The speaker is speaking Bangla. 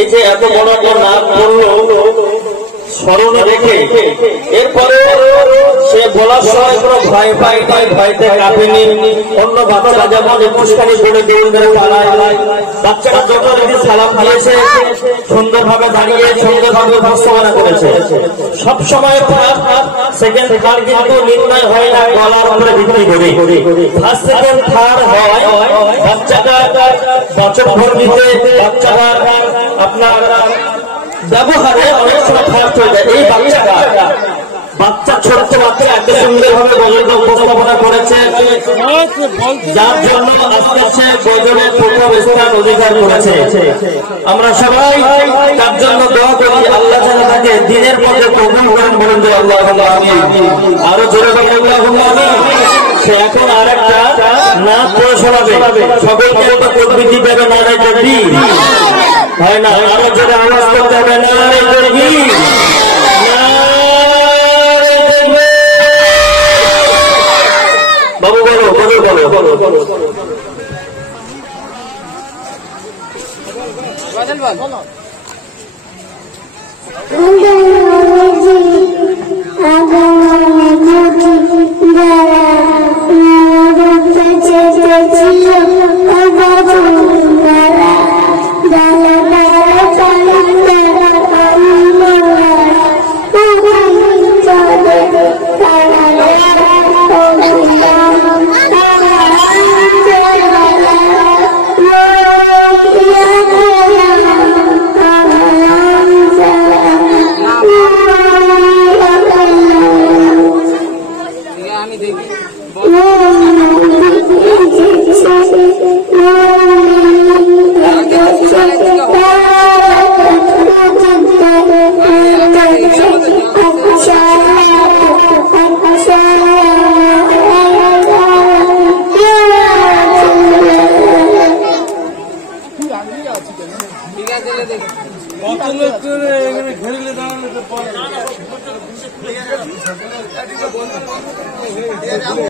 এই যে এত বড় একটা নাম করলো স্মরণে রেখে এরপরে সে বলার সময় কোনো ভয় পায় নাই, ভয়তে কাঁপেনি। অন্য বাচ্চারা যেমন পুষ্কারি করে দৌড় মেরে পালায়, বাচ্চারা যথারীতি সালাম দিয়েছে, সুন্দরভাবে দাঁড়িয়ে সুন্দরভাবে উপস্থাপনা করেছে। সবসময় সেকেন্ড থার্ড কিন্তু নির্ণয় হয় না গলার উপরে ভিত্তি করে, ফার্স্ট সেকেন্ড থার্ড হয় বাচ্চাটা বছর ভর্তিতে, বাচ্চাটা আপনার ব্যবহারে অনেক সময় ফার্স্ট হয়ে যায়। এই বাচ্চা ছোট্ট বাচ্চা এত সুন্দরভাবে বজরকে উপস্থাপনা করেছে, যার জন্য আস্তে আস্তে বজরের প্রথম স্থান অধিকার করেছে। আমরা সবাই তার জন্য দোয়া করি, আল্লাহ যেন তাকে দিনের মধ্যে কবুল করেন। বলেন যে আল্লাহুম্মা আমিন। আরো জোরে বলেন আল্লাহুম্মা আমিন। সে এখন আরেকটা নাচ করে শোনাবে, সকলকে একটা প্রবৃত্তি দেবে, নারে তাকবীর হয় না, আরো জোরে আওয়াজ করতে হবে, নারে তাকবীর। বাবু বলো বলো বলো বলো বলো। ঠিক আছে।